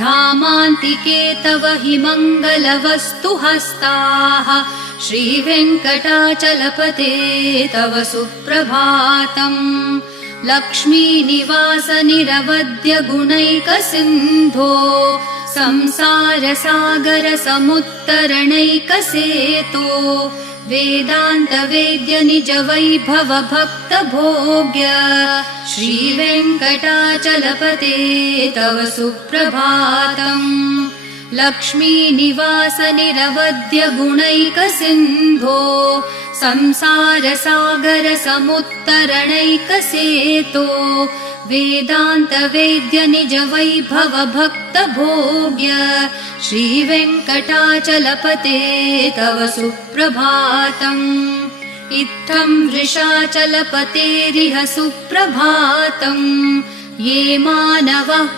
धामान्तिके तव हि मङ्गलवस्तुहस्ताः श्रीवेङ्कटाचलपते तव सुप्रभातम् लक्ष्मीनिवास निरवद्य गुणैकसिन्धो संसारसागर समुत्तरणैकसेतो वेदान्त वेद्य निज वैभव भक्त भोग्य श्रीवेङ्कटाचलपते तव सुप्रभातम् लक्ष्मीनिवास निरवद्य गुणैकसिन्धो संसारसागर समुत्तरणैकसेतो वेदान्त वेद्य निज वैभव भक्त भोग्य श्रीवेङ्कटाचलपते तव सुप्रभातम् इत्थं वृषाचलपतेरिह सुप्रभातम् ये मानवः